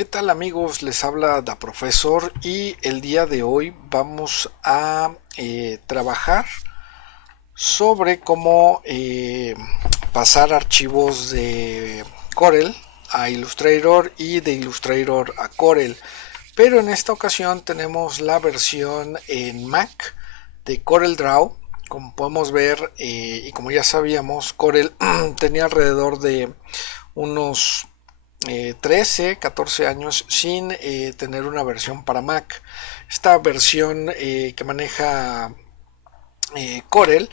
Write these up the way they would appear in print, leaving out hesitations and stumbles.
¿Qué tal amigos? Les habla Da Profesor y el día de hoy vamos a trabajar sobre cómo pasar archivos de Corel a Illustrator y de Illustrator a Corel. Pero en esta ocasión tenemos la versión en Mac de CorelDRAW. Como podemos ver y como ya sabíamos, Corel tenía alrededor de unos 13, 14 años sin tener una versión para Mac. Esta versión que maneja Corel,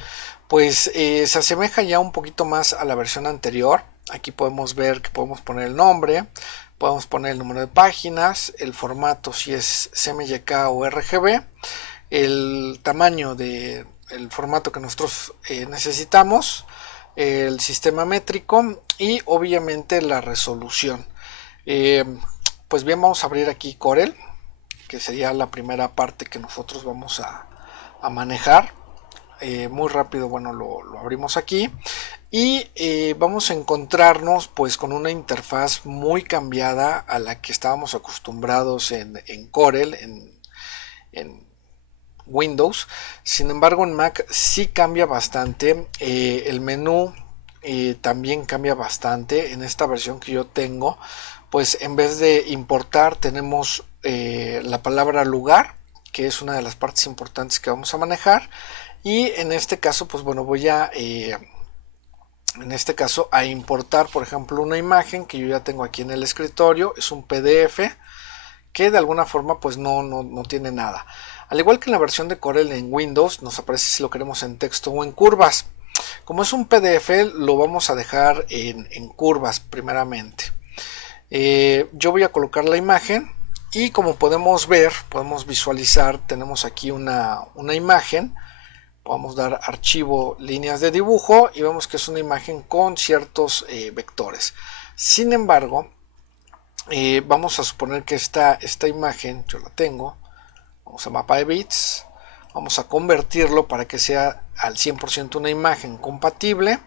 pues se asemeja ya un poquito más a la versión anterior. Aquí podemos ver que podemos poner el nombre, podemos poner el número de páginas, el formato si es CMYK o RGB, el tamaño de el formato que nosotros necesitamos, el sistema métrico y obviamente la resolución. Eh, pues bien, vamos a abrir aquí Corel, que sería la primera parte que nosotros vamos a manejar. Muy rápido, bueno, lo abrimos aquí y vamos a encontrarnos pues con una interfaz muy cambiada a la que estábamos acostumbrados en Corel, en Windows. Sin embargo, en Mac sí cambia bastante. El menú también cambia bastante. En esta versión que yo tengo, pues en vez de importar tenemos la palabra lugar, que es una de las partes importantes que vamos a manejar. Y en este caso, pues bueno, voy a en este caso a importar, por ejemplo, una imagen que yo ya tengo aquí en el escritorio. Es un PDF que de alguna forma pues no tiene nada. Al igual que en la versión de Corel en Windows, nos aparece si lo queremos en texto o en curvas. Como es un PDF, lo vamos a dejar en curvas primeramente. Yo voy a colocar la imagen y como podemos ver, podemos visualizar, tenemos aquí una imagen. Podemos dar archivo líneas de dibujo y vemos que es una imagen con ciertos vectores. Sin embargo, vamos a suponer que esta imagen yo la tengo. Vamos a mapa de bits, vamos a convertirlo para que sea al 100% una imagen compatible.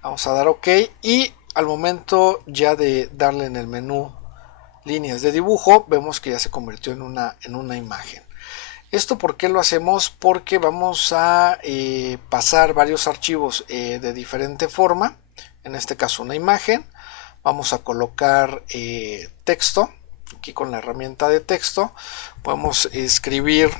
Vamos a dar OK y al momento ya de darle en el menú líneas de dibujo, vemos que ya se convirtió en una imagen. ¿Esto por qué lo hacemos? Porque vamos a pasar varios archivos de diferente forma. En este caso una imagen. Vamos a colocar texto. Aquí con la herramienta de texto podemos escribir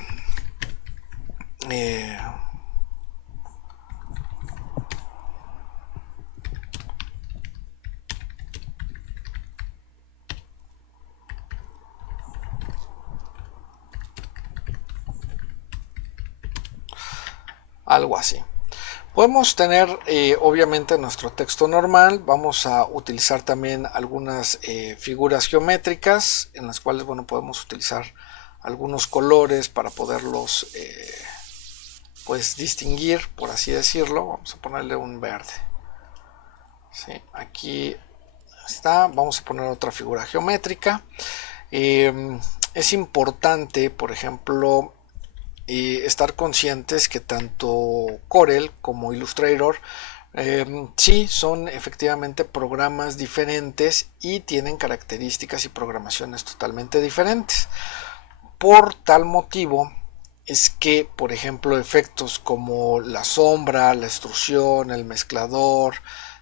algo así. Podemos tener obviamente nuestro texto normal. Vamos a utilizar también algunas figuras geométricas en las cuales bueno, podemos utilizar algunos colores para poderlos pues distinguir, por así decirlo. Vamos a ponerle un verde. ¿Sí? Aquí está. Vamos a poner otra figura geométrica. Es importante, por ejemplo, estar conscientes que tanto Corel como Illustrator sí son efectivamente programas diferentes y tienen características y programaciones totalmente diferentes. Por tal motivo es que, por ejemplo, efectos como la sombra, la extrusión, el mezclador,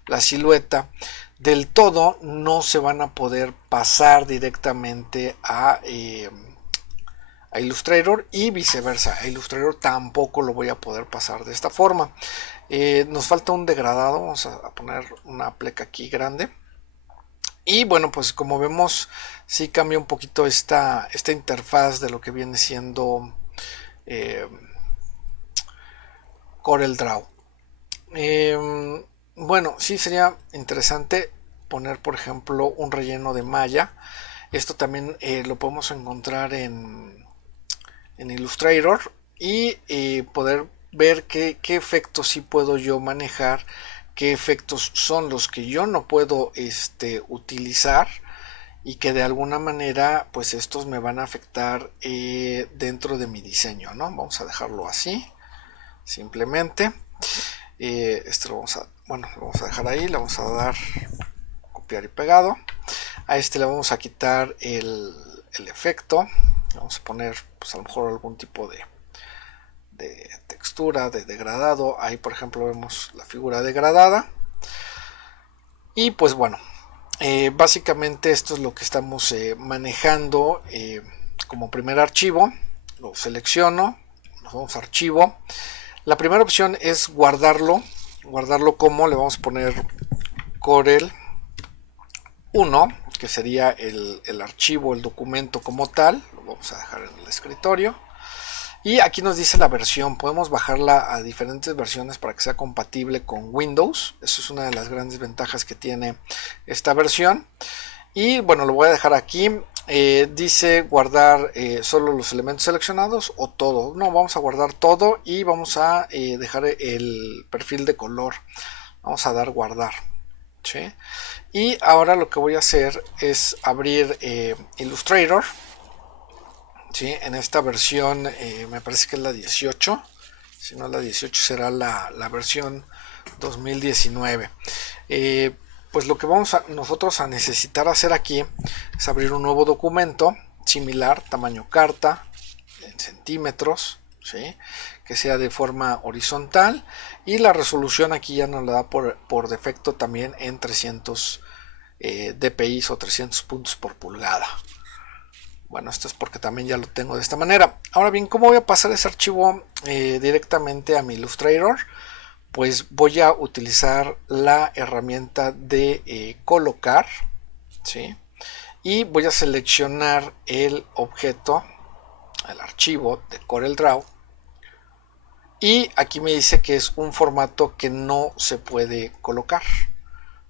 la silueta, del todo no se van a poder pasar directamente a Illustrator y viceversa. A Illustrator tampoco lo voy a poder pasar de esta forma. Nos falta un degradado. Vamos a poner una pleca aquí grande. Y bueno, pues como vemos, sí cambia un poquito esta interfaz de lo que viene siendo CorelDRAW. Bueno, sí sería interesante poner, por ejemplo, un relleno de malla. Esto también lo podemos encontrar en Illustrator y poder ver qué efectos sí puedo yo manejar, qué efectos son los que yo no puedo utilizar y que de alguna manera pues estos me van a afectar dentro de mi diseño, ¿no? Vamos a dejarlo así simplemente. Esto lo vamos a dejar ahí, le vamos a dar copiar y pegado. A este le vamos a quitar el efecto. Vamos a poner pues a lo mejor algún tipo de textura, de degradado. Ahí por ejemplo vemos la figura degradada. Y pues bueno, básicamente esto es lo que estamos manejando como primer archivo. Lo selecciono, nos vamos a archivo. La primera opción es guardarlo. Guardarlo como le vamos a poner Corel 1, que sería el archivo, el documento como tal. Lo vamos a dejar en el escritorio. Y aquí nos dice la versión, podemos bajarla a diferentes versiones para que sea compatible con Windows. Eso es una de las grandes ventajas que tiene esta versión. Y bueno, lo voy a dejar aquí. Dice guardar solo los elementos seleccionados o todo. No, vamos a guardar todo y vamos a dejar el perfil de color. Vamos a dar guardar. ¿Sí? Y ahora lo que voy a hacer es abrir Illustrator. ¿Sí? En esta versión me parece que es la 18. Si no es la 18 será la versión 2019. Pues lo que vamos a nosotros a necesitar hacer aquí es abrir un nuevo documento similar, tamaño carta, en centímetros, ¿sí? Que sea de forma horizontal, y la resolución aquí ya nos la da por defecto también en 300 dpi o 300 puntos por pulgada. Bueno, esto es porque también ya lo tengo de esta manera. Ahora bien, ¿cómo voy a pasar ese archivo directamente a mi Illustrator? Pues voy a utilizar la herramienta de colocar, ¿sí? Y voy a seleccionar el objeto, el archivo de CorelDRAW. Y aquí me dice que es un formato que no se puede colocar,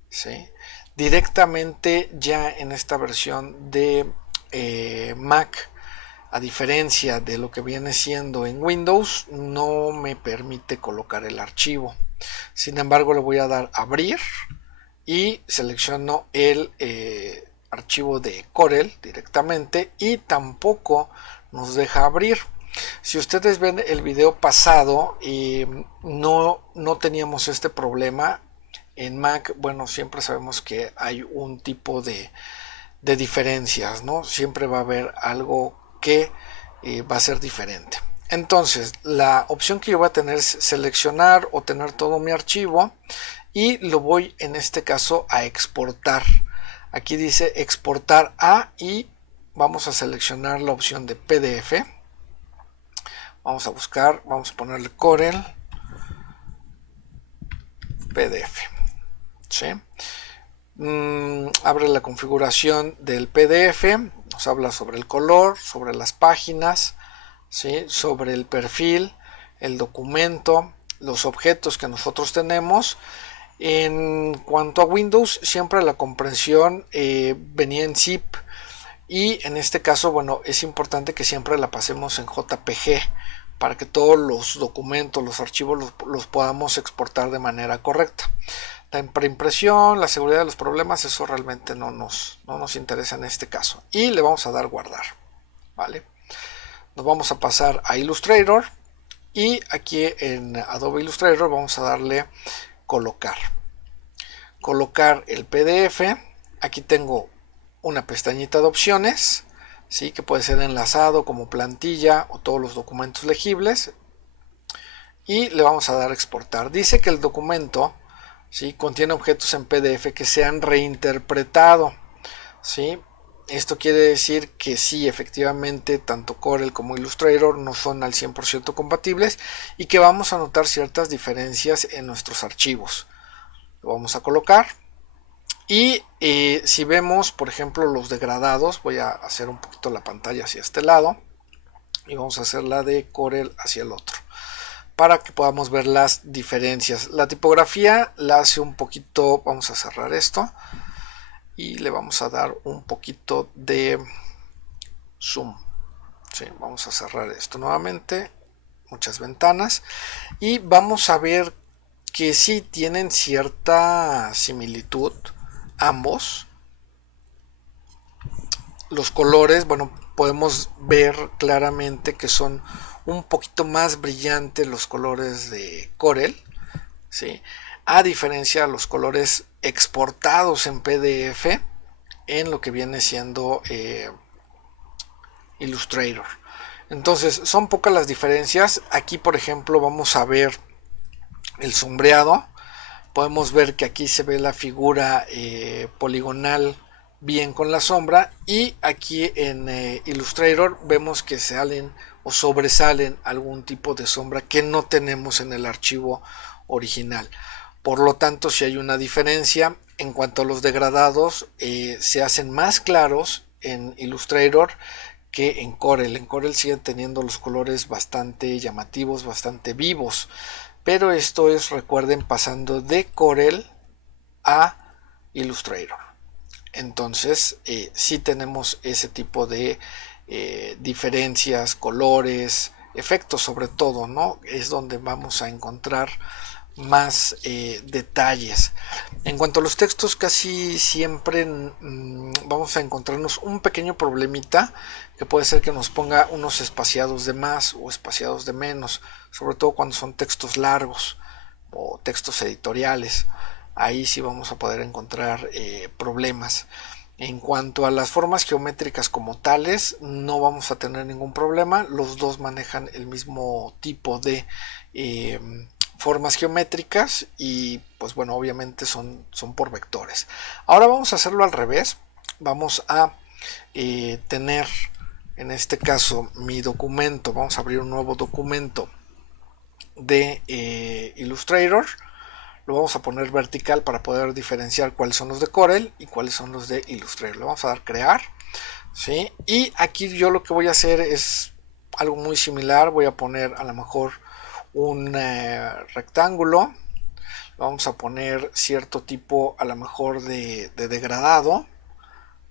¿sí? Directamente ya en esta versión de Mac, a diferencia de lo que viene siendo en Windows, no me permite colocar el archivo. Sin embargo, le voy a dar abrir y selecciono el archivo de Corel directamente y tampoco nos deja abrir. Si ustedes ven el video pasado, no teníamos este problema. En Mac, bueno, siempre sabemos que hay un tipo de diferencias, ¿no? Siempre va a haber algo que va a ser diferente. Entonces, la opción que yo voy a tener es seleccionar o tener todo mi archivo y lo voy en este caso a exportar. Aquí dice exportar a y vamos a seleccionar la opción de PDF. Vamos a buscar, vamos a ponerle Corel PDF. ¿Sí? Abre la configuración del PDF, nos habla sobre el color, sobre las páginas, ¿sí? Sobre el perfil, el documento, los objetos que nosotros tenemos. En cuanto a Windows, siempre la comprensión venía en zip, y en este caso, bueno, es importante que siempre la pasemos en JPG para que todos los documentos, los archivos los podamos exportar de manera correcta. La preimpresión, la seguridad de los problemas, eso realmente no nos interesa en este caso. Y le vamos a dar guardar, ¿vale? Nos vamos a pasar a Illustrator y aquí en Adobe Illustrator vamos a darle colocar. Colocar el PDF. Aquí tengo una pestañita de opciones, ¿sí? Que puede ser enlazado como plantilla o todos los documentos legibles. Y le vamos a dar exportar. Dice que el documento, ¿sí? Contiene objetos en PDF que se han reinterpretado, ¿sí? Esto quiere decir que sí, efectivamente, tanto Corel como Illustrator no son al 100% compatibles y que vamos a notar ciertas diferencias en nuestros archivos. Lo vamos a colocar y si vemos, por ejemplo, los degradados, voy a hacer un poquito la pantalla hacia este lado y vamos a hacer la de Corel hacia el otro, para que podamos ver las diferencias. La tipografía la hace un poquito, vamos a cerrar esto y le vamos a dar un poquito de zoom. Sí, vamos a cerrar esto nuevamente, muchas ventanas, y vamos a ver que sí tienen cierta similitud ambos. Los colores, bueno, podemos ver claramente que son un poquito más brillantes los colores de Corel, ¿sí? A diferencia de los colores exportados en PDF, en lo que viene siendo Illustrator. Entonces son pocas las diferencias. Aquí por ejemplo vamos a ver el sombreado. Podemos ver que aquí se ve la figura poligonal bien con la sombra, y aquí en Illustrator vemos que salen o sobresalen algún tipo de sombra que no tenemos en el archivo original. Por lo tanto, si hay una diferencia en cuanto a los degradados, se hacen más claros en Illustrator que en Corel. En Corel siguen teniendo los colores bastante llamativos, bastante vivos, pero esto es, recuerden, pasando de Corel a Illustrator. Entonces sí tenemos ese tipo de diferencias, colores, efectos sobre todo, ¿no? Es donde vamos a encontrar más detalles. En cuanto a los textos, casi siempre vamos a encontrarnos un pequeño problemita, que puede ser que nos ponga unos espaciados de más o espaciados de menos, sobre todo cuando son textos largos o textos editoriales. Ahí sí vamos a poder encontrar problemas. En cuanto a las formas geométricas como tales, no vamos a tener ningún problema. Los dos manejan el mismo tipo de formas geométricas, y pues bueno, obviamente son por vectores. Ahora vamos a hacerlo al revés. Vamos a tener, en este caso, mi documento. Vamos a abrir un nuevo documento de Illustrator. Lo vamos a poner vertical para poder diferenciar cuáles son los de Corel y cuáles son los de Illustrator. Le vamos a dar crear, ¿sí? Y aquí yo lo que voy a hacer es algo muy similar. Voy a poner a lo mejor un rectángulo. Vamos a poner cierto tipo a lo mejor de degradado,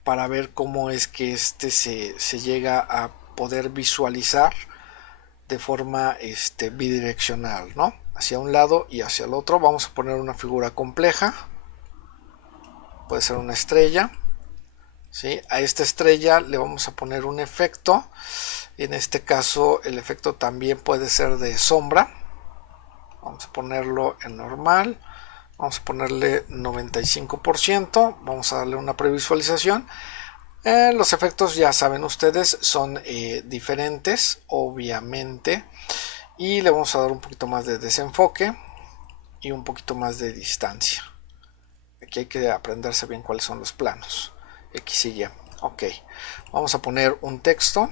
para ver cómo es que este se llega a poder visualizar de forma bidireccional, ¿no? Hacia un lado y hacia el otro. Vamos a poner una figura compleja, puede ser una estrella, ¿sí? A esta estrella le vamos a poner un efecto. En este caso el efecto también puede ser de sombra. Vamos a ponerlo en normal, vamos a ponerle 95%, vamos a darle una previsualización. Los efectos, ya saben ustedes, son diferentes, obviamente, y le vamos a dar un poquito más de desenfoque y un poquito más de distancia. Aquí hay que aprenderse bien cuáles son los planos, X y Y. Ok, vamos a poner un texto.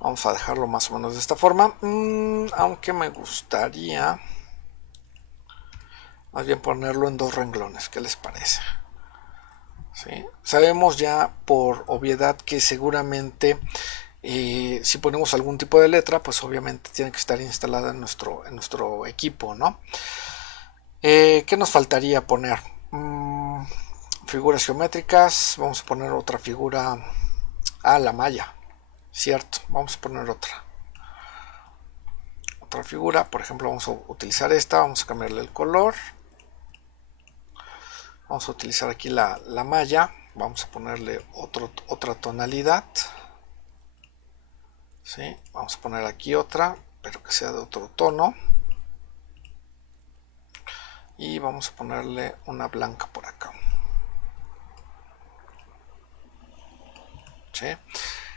Vamos a dejarlo más o menos de esta forma, aunque me gustaría más bien ponerlo en dos renglones. ¿Qué les parece? ¿Sí? Sabemos ya por obviedad que seguramente si ponemos algún tipo de letra, pues obviamente tiene que estar instalada en nuestro equipo, ¿no? ¿Qué nos faltaría poner? Figuras geométricas. Vamos a poner otra figura. La malla, cierto, vamos a poner otra figura. Por ejemplo, vamos a utilizar esta, vamos a cambiarle el color, vamos a utilizar aquí la malla, vamos a ponerle otra tonalidad, ¿sí? Vamos a poner aquí otra, pero que sea de otro tono, y vamos a ponerle una blanca por acá, ¿sí?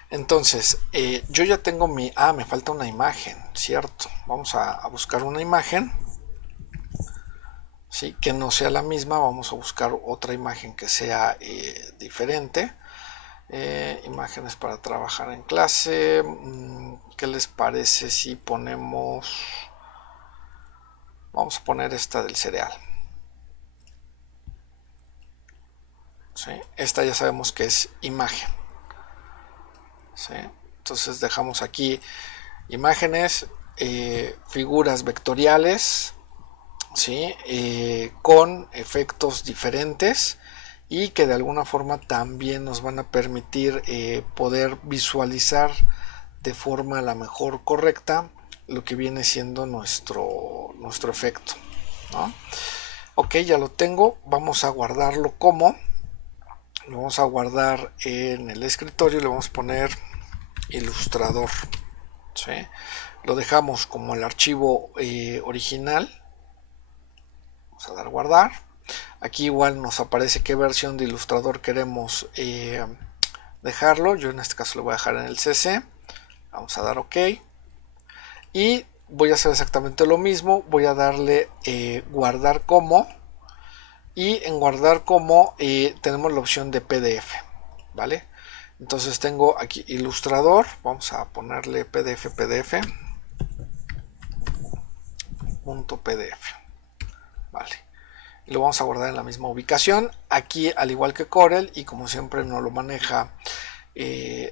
Entonces, yo ya tengo mi... me falta una imagen, ¿cierto? Vamos a buscar una imagen, ¿sí? Que no sea la misma. Vamos a buscar otra imagen que sea diferente. Imágenes para trabajar en clase. ¿Qué les parece si ponemos... Vamos a poner esta del cereal, ¿sí? Esta ya sabemos que es imagen, ¿sí? Entonces dejamos aquí imágenes, figuras vectoriales, ¿sí? Con efectos diferentes, y que de alguna forma también nos van a permitir poder visualizar de forma a la mejor correcta lo que viene siendo nuestro efecto, ¿no? Ok, ya lo tengo. Vamos a guardarlo como. Lo vamos a guardar en el escritorio. Le vamos a poner Illustrator. ¿Sí? Lo dejamos como el archivo original. Vamos a dar guardar. Aquí igual nos aparece qué versión de Illustrator queremos dejarlo. Yo en este caso lo voy a dejar en el CC. Vamos a dar OK. Y voy a hacer exactamente lo mismo. Voy a darle guardar como. Y en guardar como tenemos la opción de PDF. ¿Vale? Entonces tengo aquí Illustrator. Vamos a ponerle PDF. .pdf. Vale. Y lo vamos a guardar en la misma ubicación. Aquí, al igual que Corel, y como siempre no lo maneja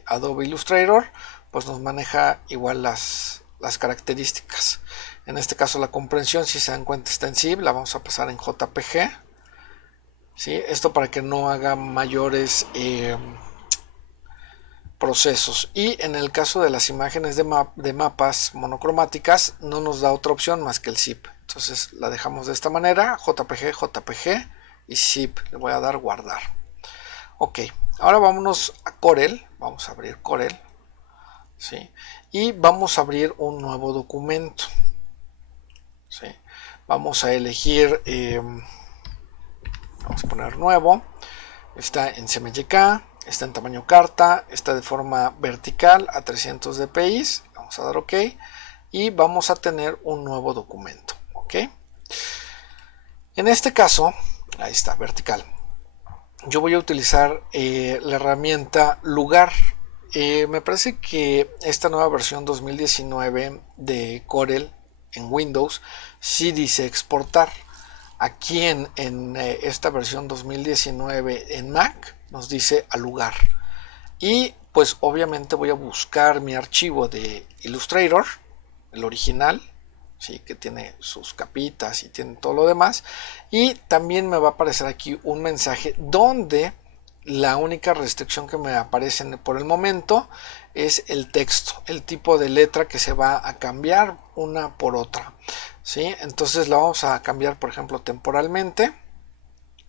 Adobe Illustrator, pues nos maneja igual las características. En este caso la comprensión, si se dan cuenta, está en zip. La vamos a pasar en JPG. ¿Sí? Esto para que no haga mayores procesos. Y en el caso de las imágenes de mapas monocromáticas, no nos da otra opción más que el zip. Entonces la dejamos de esta manera, JPG y zip. Le voy a dar guardar. Ok, ahora vámonos a Corel. Vamos a abrir Corel. ¿Sí? Y vamos a abrir un nuevo documento. ¿Sí? Vamos a elegir, vamos a poner nuevo. Está en CMYK, está en tamaño carta, está de forma vertical a 300 dpi. Vamos a dar OK. Y vamos a tener un nuevo documento. OK. En este caso, ahí está, vertical. Yo voy a utilizar la herramienta Lugar. Me parece que esta nueva versión 2019 de Corel en Windows sí dice exportar. Aquí en esta versión 2019 en Mac nos dice al lugar. Y pues obviamente voy a buscar mi archivo de Illustrator, el original, ¿sí? Que tiene sus capitas y tiene todo lo demás. Y también me va a aparecer aquí un mensaje donde la única restricción que me aparece por el momento es el texto, el tipo de letra que se va a cambiar una por otra. ¿Sí? Entonces la vamos a cambiar, por ejemplo, temporalmente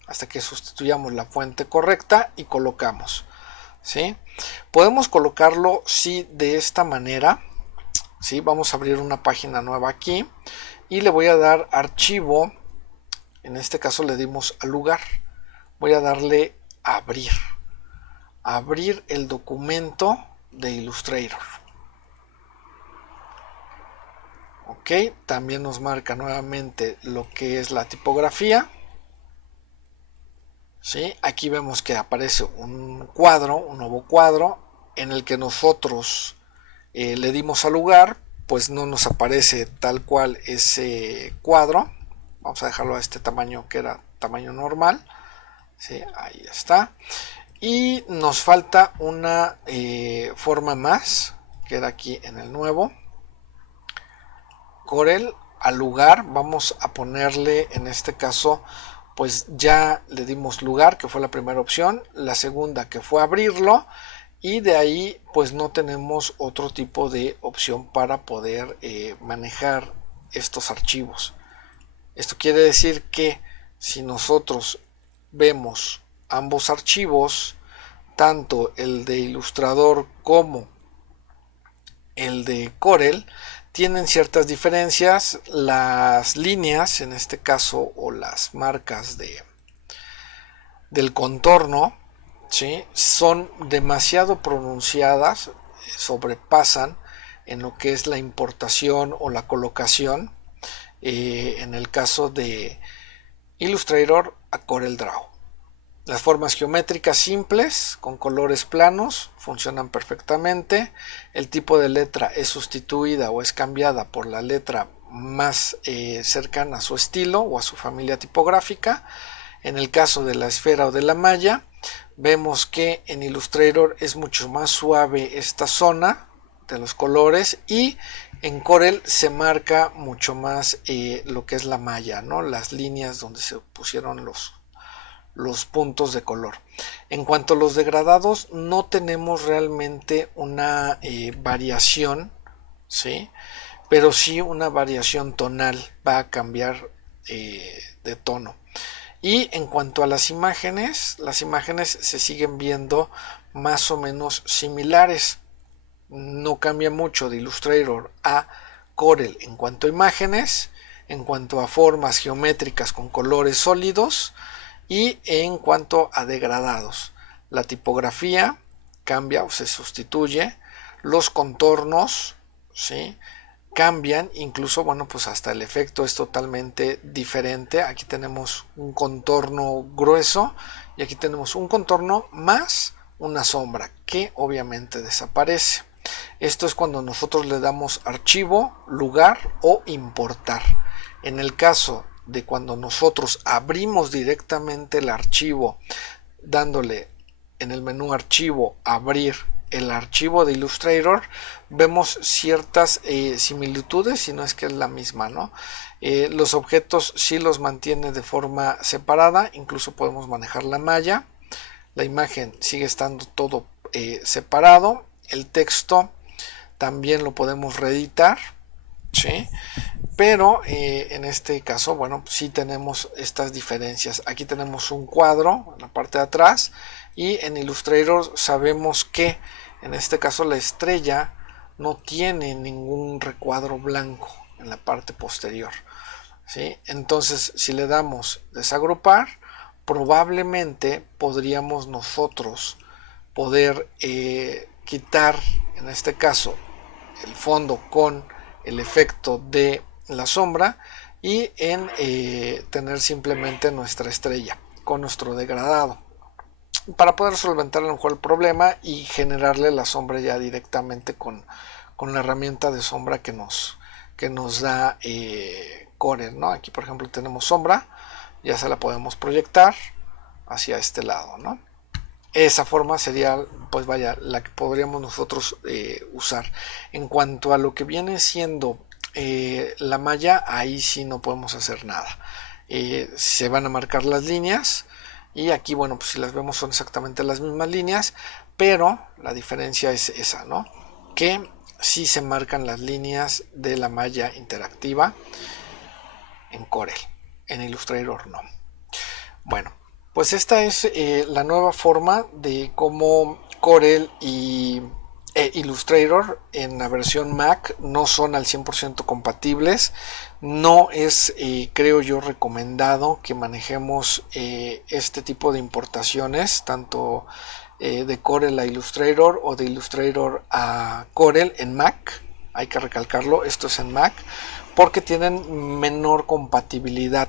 hasta que sustituyamos la fuente correcta y colocamos. ¿Sí? Podemos colocarlo sí, de esta manera. ¿Sí? Vamos a abrir una página nueva aquí y le voy a dar archivo. En este caso le dimos al lugar. Voy a darle abrir. Abrir el documento de Illustrator. Ok, también nos marca nuevamente lo que es la tipografía. ¿Sí? Aquí vemos que aparece un cuadro, un nuevo cuadro, en el que nosotros le dimos al lugar, pues no nos aparece tal cual ese cuadro. Vamos a dejarlo a este tamaño que era tamaño normal. ¿Sí? Ahí está. Y nos falta una forma más, que era aquí en el nuevo. Corel al lugar, vamos a ponerle en este caso, pues ya le dimos lugar, que fue la primera opción, la segunda que fue abrirlo, y de ahí pues no tenemos otro tipo de opción para poder manejar estos archivos. Esto quiere decir que si nosotros vemos ambos archivos, tanto el de Illustrator como el de Corel, tienen ciertas diferencias. Las líneas, en este caso, o las marcas del contorno, ¿sí? Son demasiado pronunciadas, sobrepasan en lo que es la importación o la colocación, en el caso de Illustrator a CorelDRAW. Las formas geométricas simples con colores planos funcionan perfectamente. El tipo de letra es sustituida o es cambiada por la letra más cercana a su estilo o a su familia tipográfica. En el caso de la esfera o de la malla, vemos que en Illustrator es mucho más suave esta zona de los colores, y en Corel se marca mucho más lo que es la malla, ¿no? Las líneas donde se pusieron los puntos de color. En cuanto a los degradados, no tenemos realmente una variación, ¿sí? pero sí una variación tonal, va a cambiar de tono. Y en cuanto a las imágenes se siguen viendo más o menos similares. No cambia mucho de Illustrator a Corel en cuanto a imágenes, en cuanto a formas geométricas con colores sólidos y en cuanto a degradados. La tipografía cambia o se sustituye, los contornos, ¿sí?, cambian, incluso, bueno, pues hasta el efecto es totalmente diferente. Aquí tenemos un contorno grueso y aquí tenemos un contorno más una sombra que obviamente desaparece. Esto es cuando nosotros le damos archivo, lugar o importar. En el caso de cuando nosotros abrimos directamente el archivo dándole en el menú archivo abrir el archivo de Illustrator, vemos ciertas similitudes, si no es que es la misma, ¿no? Los objetos sí los mantiene de forma separada, incluso podemos manejar la malla, la imagen sigue estando todo separado, el texto también lo podemos reeditar, ¿sí? Pero en este caso, bueno, sí tenemos estas diferencias. Aquí tenemos un cuadro en la parte de atrás y en Illustrator sabemos que en este caso la estrella no tiene ningún recuadro blanco en la parte posterior, ¿sí? Entonces, si le damos desagrupar, probablemente podríamos nosotros poder quitar, en este caso, el fondo con el efecto de la sombra y en tener simplemente nuestra estrella con nuestro degradado para poder solventar a lo mejor el problema y generarle la sombra ya directamente con la herramienta de sombra que nos da Corel, ¿no? Aquí por ejemplo tenemos sombra, ya se la podemos proyectar hacia este lado, ¿no? Esa forma sería, pues vaya, la que podríamos nosotros usar. En cuanto a lo que viene siendo la malla, ahí sí no podemos hacer nada. Se van a marcar las líneas y aquí, bueno, pues si las vemos son exactamente las mismas líneas, pero la diferencia es esa, ¿no? Que sí se marcan las líneas de la malla interactiva en Corel, en Illustrator no. Bueno, pues esta es la nueva forma de cómo Corel y Illustrator en la versión Mac no son al 100% compatibles. No es, creo yo, recomendado que manejemos este tipo de importaciones, tanto de Corel a Illustrator o de Illustrator a Corel en Mac. Hay que recalcarlo, esto es en Mac, porque tienen menor compatibilidad.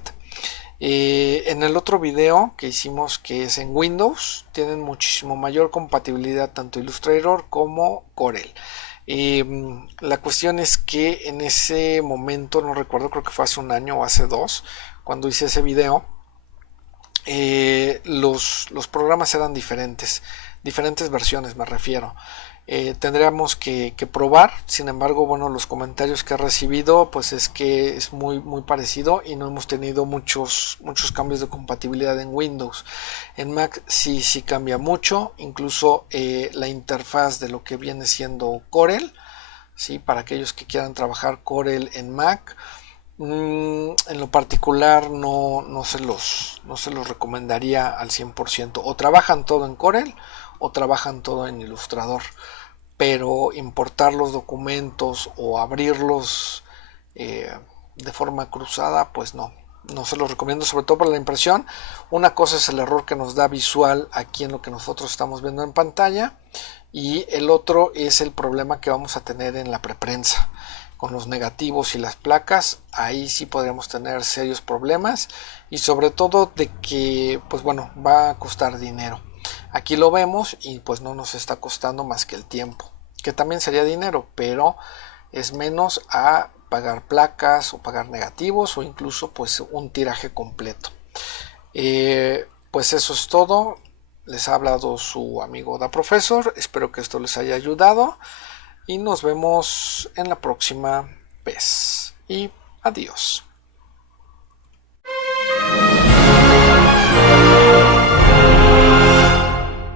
En el otro video que hicimos, que es en Windows, tienen muchísimo mayor compatibilidad tanto Illustrator como Corel. La cuestión es que en ese momento, no recuerdo, creo que fue hace un año o hace dos, cuando hice ese video, los programas eran diferentes versiones me refiero. Tendríamos que probar, sin embargo, bueno, los comentarios que he recibido pues es que es muy parecido y no hemos tenido muchos cambios de compatibilidad en Windows. En Mac sí cambia mucho, incluso la interfaz de lo que viene siendo Corel, ¿sí? Para aquellos que quieran trabajar Corel en Mac, en lo particular no se los recomendaría al 100%. O trabajan todo en Corel o trabajan todo en Illustrator, pero importar los documentos o abrirlos de forma cruzada, pues no se los recomiendo, sobre todo para la impresión. Una cosa es el error que nos da visual aquí en lo que nosotros estamos viendo en pantalla, y el otro es el problema que vamos a tener en la preprensa con los negativos y las placas. Ahí sí podríamos tener serios problemas, y sobre todo de que, pues bueno, va a costar dinero. Aquí lo vemos y pues no nos está costando más que el tiempo, que también sería dinero, pero es menos a pagar placas o pagar negativos o incluso pues un tiraje completo. Pues eso es todo. Les ha hablado su amigo Da Profesor. Espero que esto les haya ayudado y nos vemos en la próxima vez. Y adiós.